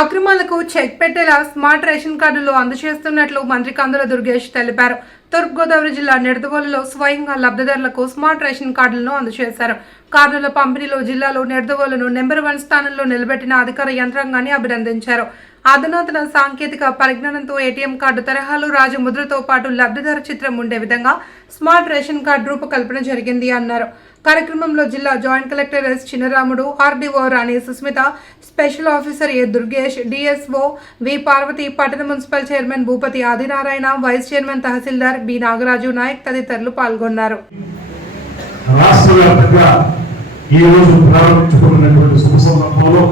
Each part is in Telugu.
అక్రమాలకు చెక్ పెట్టేలా స్మార్ట్ రేషన్ కార్డులు అందజేస్తున్నట్లు మంత్రి కందుల దుర్గేష్ తెలిపారు. తూర్పుగోదావరి జిల్లా నిడదవోలులో స్వయంగా లబ్ధిదారులకు స్మార్ట్ రేషన్ కార్డులను అందజేశారు. కార్డుల పంపిణీలో జిల్లాలో నిడదవోలును నెంబర్ వన్ స్థానంలో నిలబెట్టిన అధికార యంత్రాంగాన్ని అభినందించారు. అధునాతన సాంకేతిక పరిజ్ఞానంతో ఏటీఎం కార్డు తరహాలో రాజముద్రతో పాటు లబ్ధిదారు చిత్రం ఉండే విధంగా స్మార్ట్ రేషన్ కార్డు రూపకల్పన జరిగింది అన్నారు. కార్యక్రమంలో జిల్లా joint collector S Chinnaramudu RDO Rani Susmita special officer A Durgesh DSO V Parvathi పట్టణ municipal chairman Bhupathi Adinarayana vice chairman tahsildar B Nagaraju Naik తదితరులు పాల్గొన్నారు. ఈ రోజు ప్రారంభించుకున్నటువంటి శుభ సందర్భంలో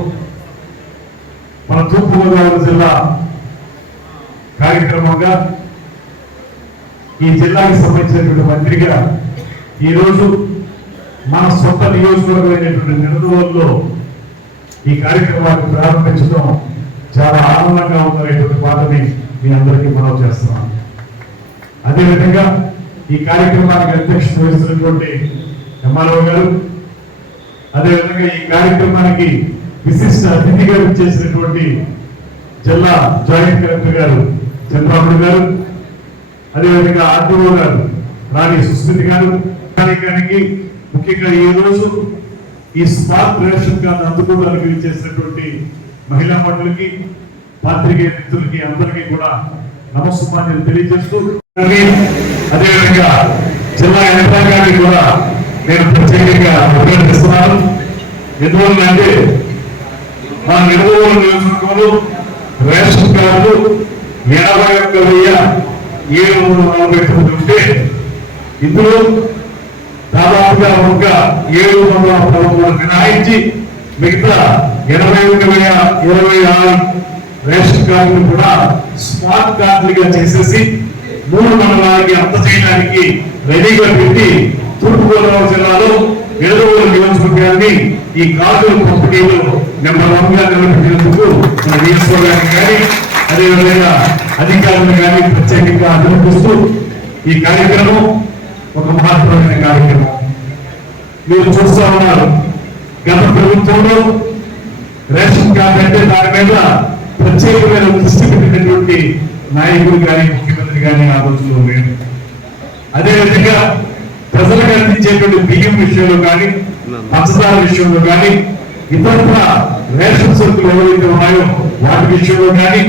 మన తూర్పుగోదావరి జిల్లా కార్యక్రమంగా ఈ జిల్లాకి సంబంధించినటువంటి మంత్రిగా ఈరోజు మన సొంత నియోజకవర్గమైనటువంటి నిడదవోలులో ఈ కార్యక్రమాన్ని ప్రారంభించడం చాలా ఆనందంగా ఉందనేటువంటి మాటని మీ అందరికీ మనం చేస్తున్నాం. అదేవిధంగా ఈ కార్యక్రమానికి అధ్యక్షత వహిస్తున్నటువంటి ఎంఆర్ఓ గారు అదేవిధంగా ఈ కార్యక్రమానికి విశిష్ట అతిథిగా చేసినటువంటి జిల్లా జాయింట్ కలెక్టర్ గారు చంద్రబాబు గారు అదేవిధంగా ఆర్టీఓ గారు రాణి సుస్మితి గారు. కార్యక్రమానికి ముఖ్యంగా ఈ రోజు ఈ స్మార్ట్ రేషన్ కార్డు అందుకోవడానికి చేసినటువంటి మహిళా మండలికి పాత్రికేయ మిత్రులకి అందరికీ కూడా నమస్కారం తెలియజేస్తూ అదేవిధంగా జిల్లా యంత్రాంగాన్ని కూడా నేను ప్రత్యేకంగా అభ్యర్థిస్తున్నాను ఎందువల్లంటే మా నిడదవోలు నియోజకవర్గంలో రేషన్ కార్డు ఎనభై ఒక్క వెయ్యి ఏడు వందల నలభై తొమ్మిది ఉంటే ఇందులో దాదాపుగా ఒక ఏడు వందల పదమూడు మినహాయించి మిగతా ఎనభై ఒకటి వేల ఇరవై ఆరు రేషన్ కార్డులు కూడా స్మార్ట్ కార్డులుగా చేసేసి మూడు మండలాలకి అందజేయడానికి రెడీగా పెట్టి తూర్పుగోదావరి జిల్లాలో ఎడదవోలు నియోజకవర్గాన్ని ఈ కార్డుల పంపిణీలో నెంబర్ వన్గా నిలబెట్టినందుకు మన డిఎస్ఓ గారిని కానీ అదేవిధంగా అధికారులను కానీ ప్రత్యేకంగా అభినందిస్తూ ఈ కార్యక్రమం ఒక మహత్వమైన కార్యక్రమం. మీరు చూస్తా ఉన్నారు. గత ప్రభుత్వంలో రేషన్ కార్డు అంటే దాని మీద ప్రత్యేకమైన దృష్టి పెట్టినటువంటి నాయకులు కానీ ముఖ్యమంత్రి కానీ ఆ రోజుల్లో లేదు అదేవిధంగా ప్రజలకు అందించేటువంటి బియ్యం విషయంలో కానీ పంచదార విషయంలో కానీ ఇతరత్ర రేషన్ సరుకులు ఏవైతే ఉన్నాయో వాటి విషయంలో కానీ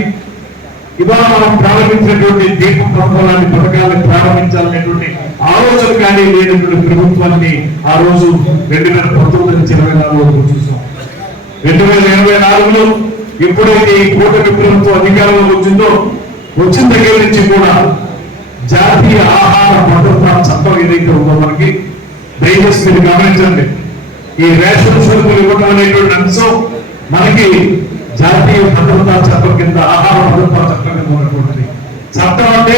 ఇవాళ మనం ప్రారంభించినటువంటి దీపం పథకం లాంటి పథకాలను ప్రారంభించాలనేటువంటి ఆలోచన కానీ లేనటువంటి ప్రభుత్వాన్ని ఆ రోజు రెండు వేల పంతొమ్మిది నుంచి ఇరవై నాలుగు చూసాం. రెండు వేల ఇరవై నాలుగులో ఎప్పుడైతే ఈ కూటమి ప్రభుత్వం అధికారంలోకి వచ్చిందో వచ్చిన దగ్గర నుంచి కూడా జాతీయ ఆహార భద్రతా చట్టం ఏదైతే ఉందో మనకి దయచేసి మీరు గమనించండి. ఈ రేషన్ సరుకులు ఇవ్వడం అనేటువంటి అంశం మనకి జాతీయ భద్రతా చట్టం కింద ఆహార భద్రతా చట్టం కింద ఉన్నటువంటిది. చట్టం అంటే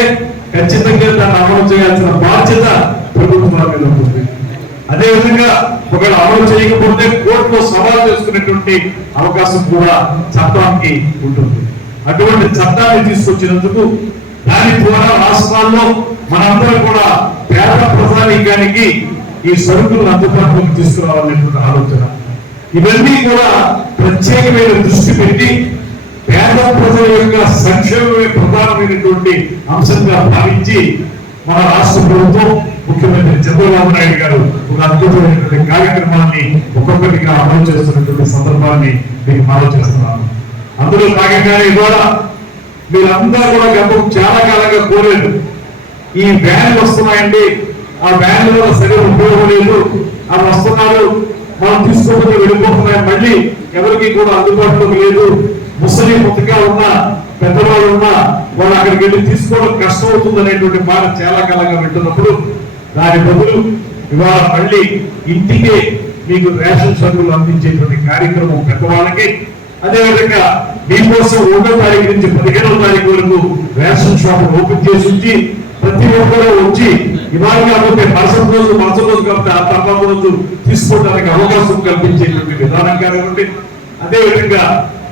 ఖచ్చితంగా దాన్ని అమలు చేయాల్సిన బాధ్యత ప్రభుత్వాల మీద ఉంటుంది. అదేవిధంగా ఒకవేళ అమలు చేయకపోతే కోర్టులో సవాల్ చేసుకునేటువంటి అవకాశం కూడా చట్టానికి ఉంటుంది. అటువంటి చట్టాన్ని తీసుకొచ్చినందుకు దాని ద్వారా రాష్ట్రాల్లో మనందరం కూడా పేద ప్రజానీకానికి ఈ సరుకులను అందుబాటులోకి తీసుకురావాలనేటువంటి ఆలోచన. ఇవన్నీ కూడా ప్రత్యేకమైన దృష్టి పెట్టి పేద ప్రజల యొక్క సంక్షేమమే ప్రధానమైనటువంటి అంశంగా భావించి మన రాష్ట్ర ప్రభుత్వం ముఖ్యమంత్రి చంద్రబాబు నాయుడు గారు ఒక అద్భుతమైనటువంటి కార్యక్రమాన్ని ఒక్కొక్కటిగా అమలు చేస్తున్నటువంటి సందర్భాన్ని మీకు మనవి చేస్తున్నాను అందులో భాగంగానే ఇవాళ మీరందరూ కూడా గత చాలా కాలంగా కోరారు ఈ వ్యాన్లు వస్తున్నాయండి. ఆ వ్యాన్ల వల్ల సరిగ్గా ఉపయోగం లేదు. అవి వస్తున్నారు మనం తీసుకోకుండా వెళ్ళిపోతున్నాయి. మళ్ళీ ఎవరికి కూడా అందుబాటులోకి లేదు. ఉన్నా పెద్దవాళ్ళు ఉన్నా వాళ్ళు అక్కడికి వెళ్ళి తీసుకోవడం కష్టం అవుతుంది అనేటువంటి మాట చాలా కాలంగా వింటున్నప్పుడు దాని బదులు ఇవాళ మళ్ళీ ఇంటికే మీకు రేషన్ సరుకులు అందించేటువంటి కార్యక్రమం పెద్దవాళ్ళకి. అదేవిధంగా మీకోసం ఒకటో తారీఖు నుంచి పదిహేనో తారీఖు వరకు రేషన్ షాప్ ఓపెన్ చేసి ఉంచి ప్రతి ఒక్కరూ వచ్చి ఇవాళ కాకపోతే మరుసటి రోజు మరుసటి రోజు కాబట్టి ఆ తర్వాత రోజు తీసుకోవడానికి అవకాశం కల్పించేటువంటి విధానం కానివ్వండి. అదేవిధంగా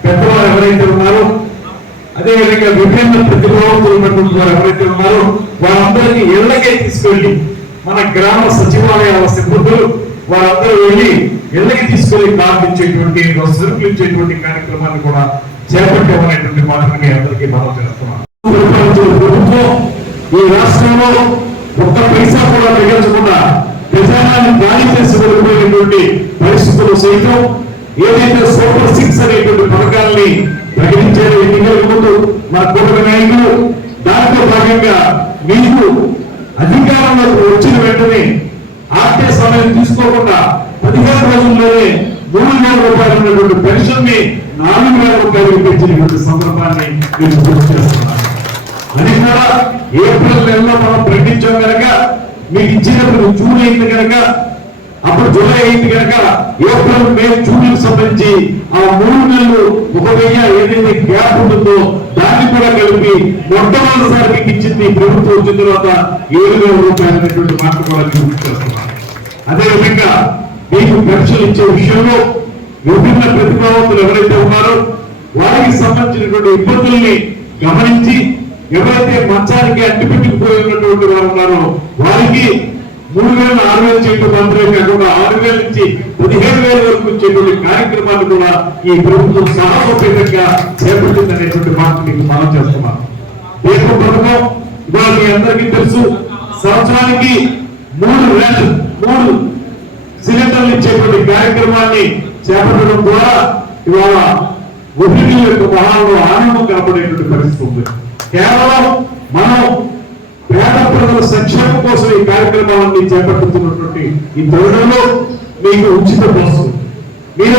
పెద్దవారు ఎవరైతే ఉన్నారో అదేవిధంగా విభిన్న ప్రతిభావంతులు ఉన్నటువంటి వారు ఎవరైతే ఉన్నారో వారందరినీ ఇళ్ళకే తీసుకెళ్ళి మన గ్రామ సచివాలయాల సిబ్బందులు వారందరూ వెళ్ళి ఇళ్ళకి తీసుకెళ్ళి ప్రార్థించేటువంటి సరుకులు ఇచ్చేటువంటి కార్యక్రమాన్ని కూడా చేపట్టామనేటువంటి మాటను మీ అందరికీ మనం చేస్తున్నాం ప్రభుత్వం ఈ రాష్ట్రంలో ఒక్క పైసా కూడా మిగల్చకుండా ప్రజానాన్ని దాడి చేసి వెళ్ళిపోయినటువంటి పరిస్థితులు సైతం ఏదైతే సూపర్ సిక్స్ అనేటువంటి పథకాల్ని ప్రకటించారు ఎన్నికల ముందు మా కుటుంబ నాయకులు దాంట్లో భాగంగా మీకు అధికారంలోకి వచ్చిన వెంటనే ఆర్టీ సమయం తీసుకోకుండా పదిహేను రోజుల్లోనే మూడు వేల రూపాయలు ఉన్నటువంటి పెన్షన్ని నాలుగు వేల రూపాయలు పెంచినటువంటి సందర్భాన్ని నేను గుర్తు చేస్తున్నాను అది కూడా ఏప్రిల్ నెలలో మనం ప్రకటించాం కనుక మీకు ఇచ్చినప్పుడు జూన్ అయింది కనుక అప్పుడు జూలై అయింది కనుక ఏప్రిల్ మే జూన్ సంబంధించి ఆ మూడు నెలలు ఒక వెయ్యి ఏదైతే గ్యాప్ ఉంటుందో దాన్ని కూడా కలిపి మొట్టమొదటిసారి మీకు ఇచ్చింది ప్రభుత్వం వచ్చిన తర్వాత ఏడు వేల రూపాయలు అనేటువంటి మాట కూడా చూపించేస్తున్నారు అదేవిధంగా మీకు పెన్షన్ ఇచ్చే విషయంలో విభిన్న ప్రతిభావంతులు ఎవరైతే ఉన్నారో వారికి సంబంధించినటువంటి ఇబ్బందుల్ని గమనించి ఎవరైతే మంచానికి అడ్డుపెట్టుకుపోయినటువంటి వారు ఉన్నారో వారికి మూడు వేల ఆరు వేల చెట్లు మాత్రమే కాకుండా ఆరు వేల నుంచి పదిహేను వేల వరకు ఇచ్చేటువంటి కార్యక్రమాలు కూడా ఈ ప్రభుత్వం సాహసోపేతంగా చేపట్టింది అనేటువంటి మాట మీకు మనం చేస్తున్నాం. దీపం పథకం ఇవాళ మీ అందరికీ తెలుసు సంవత్సరానికి మూడు వేల మూడు సిలిండర్లు ఇచ్చేటువంటి కార్యక్రమాన్ని చేపట్టడం ద్వారా ఇవాళ ఒత్తిడి యొక్క మహాలో ఆనందం కనపడేటువంటి పరిస్థితి ఉంది. కేవలం మనం పేద ప్రజల సంక్షేమం కోసం ఈ కార్యక్రమాన్ని చేపట్టుతున్నటువంటి ఈ తరుణంలో మీకు ఉచిత బస్సు. మీరు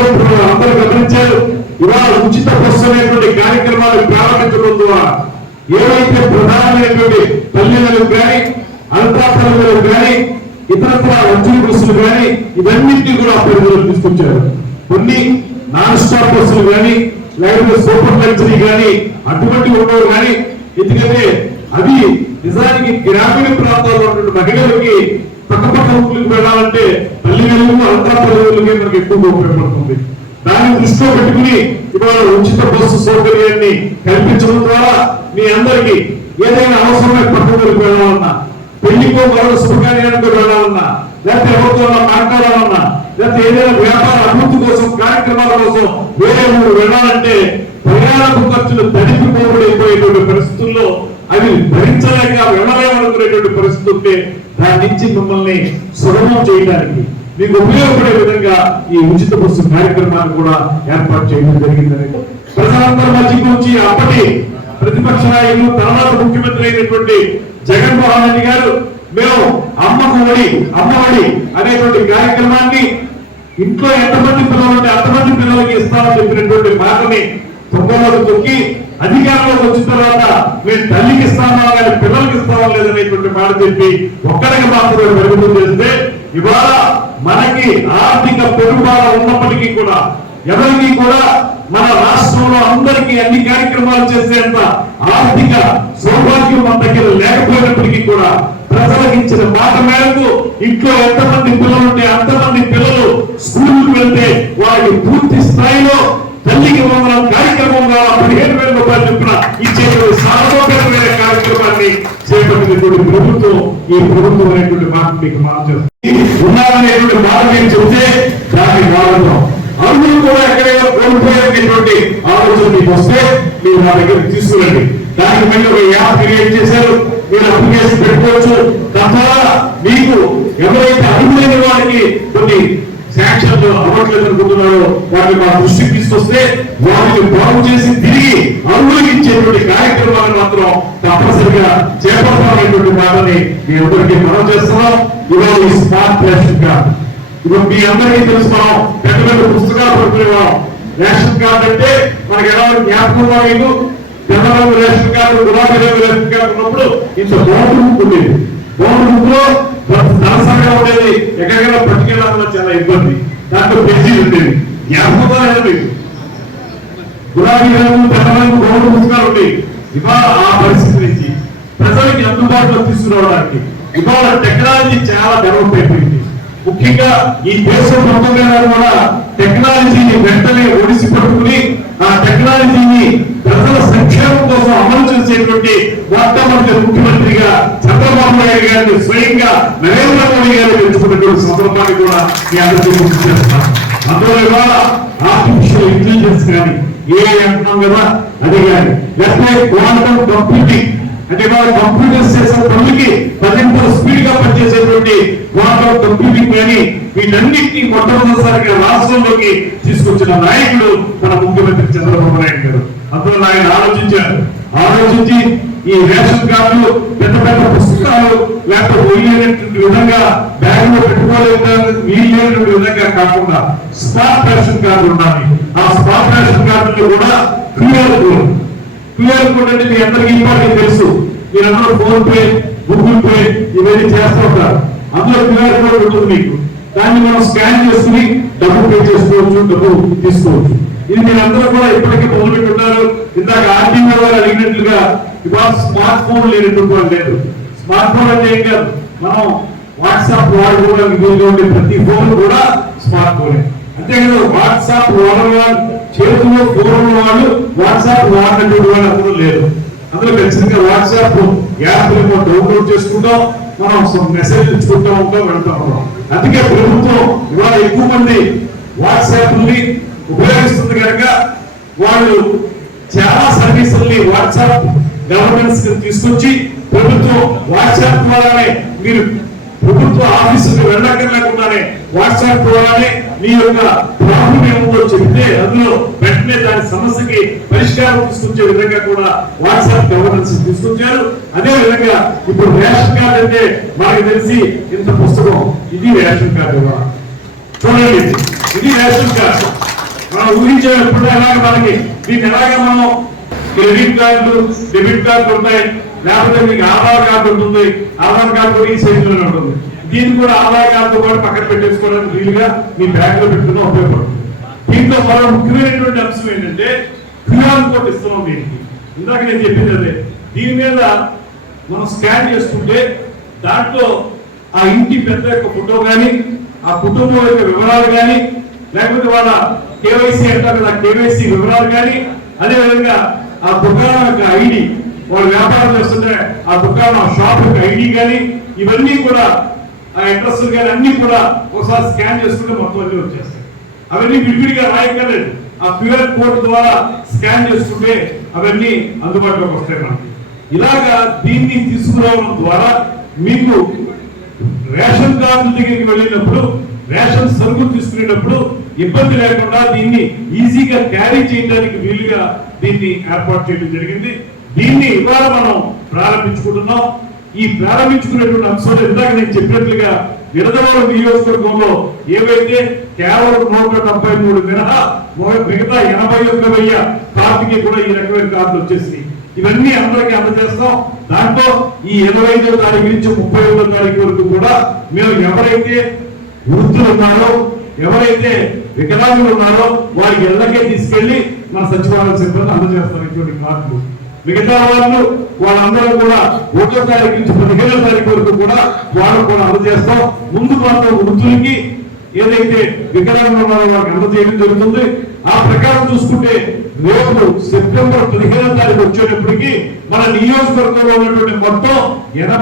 అందరూ గమనించారు? ఇవాళ ఉచిత బస్సు అనేటువంటి కార్యక్రమాలు ప్రారంభించడం ద్వారా ఏవైతే ప్రధానమైనటువంటి పల్లెలకు కానీ అల్ట్రాపల్లెలకు కానీ ఇతరత్ర లగ్జరీ బస్సులు కానీ ఇవన్నింటినీ కూడా పరిధిలోకి తీసుకొచ్చారు. కొన్ని నాన్ స్టాప్ బస్సులు కానీ లేకపోతే సూపర్ లగ్జరీ కానీ అటువంటి ఉండవు కానీ ఎందుకంటే అది నిజానికి గ్రామీణ ప్రాంతాల్లో ఉన్నటువంటి మహిళలకి పక్క ఊళ్ళకి వెళ్ళాలంటే పల్లి వెలుగు అంతరా పల్లి మనకి ఎక్కువగా ఉపయోగపడుతుంది. దాన్ని దృష్టిలో పెట్టుకుని ఇవాళ ఉచిత బస్సు సౌకర్యాన్ని కల్పించడం ద్వారా మీ అందరికీ ఏదైనా అవసరమైన పట్టణాలకు వెళ్ళాలన్నా పెళ్ళికో మరో శుభకార్యానికి వెళ్ళాలన్నా లేకపోతే ఎవరితో మాట్లాడాలన్నా లేకపోతే ఏదైనా వ్యాపార అభివృద్ధి కోసం కార్యక్రమాల కోసం వేరే ఊరు వెళ్ళాలంటే ప్రయాణపు ఖర్చులు తడిపిపోబడిపోయేటువంటి పరిస్థితుల్లో అవి భరించలేక వెళ్ళలేమనుకునేటువంటి పరిస్థితి ఉంటే దాని నుంచి మిమ్మల్ని సులభం చేయడానికి మీకు ఉపయోగపడే విధంగా ఈ ఉచిత బస్సు కార్యక్రమాన్ని కూడా ఏర్పాటు చేయడం జరిగిందని. ప్రజలందరూ మధ్యకి వచ్చి అప్పటి ప్రతిపక్ష నాయకులు తర్వాత ముఖ్యమంత్రి అయినటువంటి జగన్మోహన్ రెడ్డి గారు మేము అమ్మఒడి అమ్మఒడి అనేటువంటి కార్యక్రమాన్ని ఇంట్లో ఎంతమంది పిల్లలు ఉంటే అంతమంది పిల్లలకి ఇస్తామని చెప్పినటువంటి మాటని తొందరలో తొక్కి అధికారంలోకి వచ్చిన తర్వాత మేము తల్లికి ఇస్తామా కానీ పిల్లలకి ఇస్తామా లేదనేటువంటి మాట చెప్పి ఒక్కరికి మాత్రమే పరిమితం చేస్తే ఇవాళ మనకి ఆర్థిక పెరుగుబాటు ఉన్నప్పటికీ కూడా ఎవరికి కూడా మన రాష్ట్రంలో అందరికీ అన్ని కార్యక్రమాలు చేసేంత ఆర్థిక సౌభాగ్యం మన దగ్గర లేకపోయినప్పటికీ కూడా ప్రజలకు ఇచ్చిన మాట మేరకు ఇంట్లో ఎంతమంది పిల్లలు ఉంటే అంతమంది పిల్లలు స్కూల్కి వెళ్తే వారికి పూర్తి స్థాయిలో తల్లికి వందనం కార్యక్రమంగా పదిహేను అనేటువంటి ప్రభుత్వం ఈ ప్రభుత్వం అనేటువంటి మాట మీకు మనం ఉన్నారనేటువంటి మాట మీరు చెబితే దాన్ని వాడతాం అందరూ కూడా ఎక్కడైనా కోల్పోయేటటువంటి ఆలోచన మీకు వస్తే మీరు నా దగ్గర తీసుకురండి. దానికి మళ్ళీ ఒక యాప్ క్రియేట్ చేశారు. మీరు అప్లికేషన్ పెట్టుకోవచ్చు. తద్వారా మీకు ఎవరైతే అర్హులైన వారికి కొన్ని శాంక్షన్లు అవ్వట్లేదు అనుకుంటున్నారో వాటిని మా దృష్టికి తీసుకొస్తే వాటిని బాగు చేసి తిరిగి అర్హులకి ఇచ్చేటువంటి కార్యక్రమాలను మాత్రం తప్పనిసరిగా చేపడతామనేటువంటి మాటని మీ అందరికీ మనం చేస్తున్నాం. ఇవాళ స్మార్ట్ రేషన్ కార్డ్. ఇప్పుడు మీ అందరికీ తెలుసు పెద్ద పెద్ద పుస్తకాలు పడుతున్నాం రేషన్ కార్డు అంటే మనకి ఎలా జ్ఞాపకం లేదు తెల్లరంగు రేషన్ కార్డు గులాబీ రంగు రేషన్ కార్డు ఉన్నప్పుడు ఇంత బోర్డు బుక్ బోర్డు బుక్లో దళసరిగా ఉండేది ఎక్కడికైనా పట్టుకెళ్ళాలన్నా చాలా ఇబ్బంది. దాంట్లో పేజీ ఉండేది జ్ఞాపకం లేదు. మీకు గులాబీ రంగు తెల్ల రంగు ఇవాళ ఆ పరిస్థితి నుంచి ప్రజలకి అందుబాటులో తీసుకురావడానికి ఇవాళ టెక్నాలజీ చాలా డెవలప్ అయిపోయింది. ముఖ్యంగా ఈ దేశం మొత్తం మీద కూడా టెక్నాలజీని వెంటనే ఒడిసి పట్టుకుని ఆ టెక్నాలజీని ప్రజల సంక్షేమం కోసం అమలు చేసేటువంటి మొట్టమొదటి ముఖ్యమంత్రిగా చంద్రబాబు నాయుడు గారిని స్వయంగా నరేంద్ర మోడీ గారు పెంచుకున్నటువంటి సందర్భాన్ని కూడా మీ అందరికీ గుర్తు చేస్తాను. అందులో ఇవాళ ఆర్టిఫిషియల్ ఇంటెలిజెన్స్ కానీ ఏఐ అంటున్నాం కదా అది కానీ లేకపోతే క్వాంటమ్ కంప్యూటింగ్. అంటే వాళ్ళ కంప్యూటర్స్ చేసే పనులకి పదింతలు స్పీడ్గా పనిచేసేటువంటి క్వాంటమ్ కంప్యూటింగ్ కానీ వీటన్నిటిని మొట్టమొదటిసారిగా రాష్ట్రంలోకి తీసుకొచ్చిన నాయకుడు మన ముఖ్యమంత్రి చంద్రబాబు నాయుడు గారు. అందులో ఆయన ఆలోచించారు. ఆలోచించి ఈ రేషన్ కార్డులు పెద్ద పెద్ద పుస్తకాలు లేకపోతే వీలైనటువంటి విధంగా బ్యాగ్లో వీలైనటువంటి విధంగా కాకుండా స్మార్ట్ రేషన్ కార్డు ఉండాలి. ఆ స్మార్ట్ రేషన్ కార్డు కూడా క్యూఆర్ కోడ్. క్యూఆర్ కోడ్ అంటే మీ అందరికీ ఇంపార్టెంట్ తెలుసు. మీరందరూ ఫోన్ పే గూగుల్ పే ఇవన్నీ చేస్తూ ఉంటారు. అందులో క్యూఆర్ కోడ్ ఉంటుంది మీకు. దాన్ని మనం స్కాన్ చేసుకుని డబ్బు పే చేసుకోవచ్చు డబ్బు తీసుకోవచ్చు. ఇది మీరందరూ కూడా ఇప్పటికీ మొదలుపెట్టున్నారు ఇందాక ఆర్థిక వారు అడిగినట్లుగా ఇవాళ స్మార్ట్ ఫోన్ లేనటువంటి కూడా లేదు. స్మార్ట్ ఫోన్ అంటే ఏం కాదు? మనం వాట్సాప్ వాడుకోవడానికి వీలుగా ఉండే ప్రతి ఫోన్ కూడా స్మార్ట్ ఫోన్. అంతే వాట్సాప్ వాడని వాళ్ళు చేతిలో ఫోన్ ఉన్న వాళ్ళు వాట్సాప్ వాడినటువంటి వాళ్ళు అందరూ లేరు అందులో ఖచ్చితంగా వాట్సాప్ యాప్ డౌన్లోడ్ చేసుకుంటాం మనం మెసేజ్ ఇచ్చుకుంటా ఉంటాం వెళ్తా ఉంటాం అందుకే ప్రభుత్వం ఇవాళ ఎక్కువ మంది వాట్సాప్ని ఉపయోగిస్తుంది కనుక వాళ్ళు చాలా సర్వీసుల్ని వాట్సాప్ గవర్నెన్స్ తీసుకొచ్చి ప్రభుత్వం వాట్సాప్ ద్వారానే మీరు ప్రభుత్వ ఆఫీసుకు వెళ్ళక్కర్లేకుండానే వాట్సాప్ ద్వారానే మీ యొక్క ప్రాబ్లం ఏముందో చెప్తే అందులో వెంటనే దాని సమస్యకి పరిష్కారం తీసుకొచ్చే విధంగా కూడా వాట్సాప్ గవర్నెన్స్ తీసుకొచ్చారు. అదే విధంగా ఇప్పుడు రేషన్ కార్డు అంటే మనకి తెలిసి ఇంత పుస్తకం. ఇది రేషన్ కార్డు చూడండి ఇది రేషన్ కార్డు. మనం ఊహించేటప్పుడు ఎలాగ మనకి? దీన్ని ఎలాగ మనం క్రెడిట్ కార్డులు డెబిట్ కార్డులు ఉంటాయి లేకపోతే మీకు ఆధార్ కార్డు ఉంటుంది. ఆధార్ కార్డు కూడా ఈ సైజ్ ఉంటుంది. దీన్ని కూడా ఆధార్ కార్డుతో పాటు పక్కన పెట్టేసుకోవడానికి వీలుగా మీ బ్యాంకులో లో పెట్టుకుని ఉపయోగపడుతుంది. దీంట్లో మరో ముఖ్యమైనటువంటి అంశం ఏంటంటే క్యూఆర్ కోడ్ ఇస్తున్నాం దీనికి. ఇందాక నేను చెప్పింది అదే. దీని మీద మనం స్కాన్ చేసుకుంటే దాంట్లో ఆ ఇంటి పెద్ద యొక్క ఫోటో కానీ ఆ కుటుంబం యొక్క వివరాలు కానీ లేకపోతే వాళ్ళ కేవైసీ అంటారు కేవైసీ వివరాలు కానీ అదేవిధంగా ఆ దుకాణం యొక్క ఐడి వాళ్ళు వ్యాపారం చేస్తుంటే ఆ దుకాణం ఆ షాప్ యొక్క ఐడి కానీ ఇవన్నీ కూడా ఆ అడ్రస్ కానీ అన్ని కూడా ఒకసారి స్కాన్ చేసుకుంటే మొత్తం అన్ని వచ్చేస్తాయి. అవన్నీ విడివిడిగా రాయక్కర్లేదు. ఆ క్యూఆర్ కోడ్ ద్వారా స్కాన్ చేసుకుంటే అవన్నీ అందుబాటులోకి వస్తాయి మనకి. ఇలాగా దీన్ని తీసుకురావడం ద్వారా మీకు రేషన్ కార్డు దగ్గరికి వెళ్ళినప్పుడు రేషన్ సరుకులు తీసుకునేటప్పుడు ఇబ్బంది లేకుండా దీన్ని ఈజీగా క్యారీ చేయడానికి వీలుగా దీన్ని ఏర్పాటు చేయడం జరిగింది. దీన్ని ఇవాళ మనం ప్రారంభించుకుంటున్నాం. ఈ ప్రారంభించుకునేటువంటి అంశాలు ఇందాక నేను చెప్పినట్లుగా విరదవరం నియోజకవర్గంలో ఏవైతే కేవలం నూట డెబ్బై మూడు మినహా మిగతా ఎనభై ఒక్క వెయ్యి కార్డుకి కూడా ఈ రకమైన కార్డులు వచ్చేసి ఇవన్నీ అందరికీ అందజేస్తాం. దాంట్లో ఈ ఇరవై ఐదో తారీఖు నుంచి ముప్పై ఐదో తారీఖు వరకు కూడా మేము ఎవరైతే వృద్ధులు ఉన్నారో ఎవరైతే వికలాంగులు ఉన్నారో వారి ఇళ్ళకే తీసుకెళ్ళి మన సచివాలయం సిబ్బంది అందజేస్తారు ఇటువంటి కార్డులు మిగతా వాళ్ళు వాళ్ళందరూ కూడా ఒకటో తారీఖు నుంచి పదిహేనో తారీఖు వరకు కూడా వాళ్ళు కూడా అందజేస్తాం. ముందు మాత్రం వృద్ధులకి ఏదైతే వికలాంగులు ఉన్నారో వాళ్ళకి అందజేయడం జరుగుతుంది. ఆ ప్రకారం చూసుకుంటే రేపు సెప్టెంబర్ పదిహేనో తారీఖు వచ్చేటప్పటికి మన నియోజకవర్గంలో ఉన్నటువంటి మొత్తం ఎనభై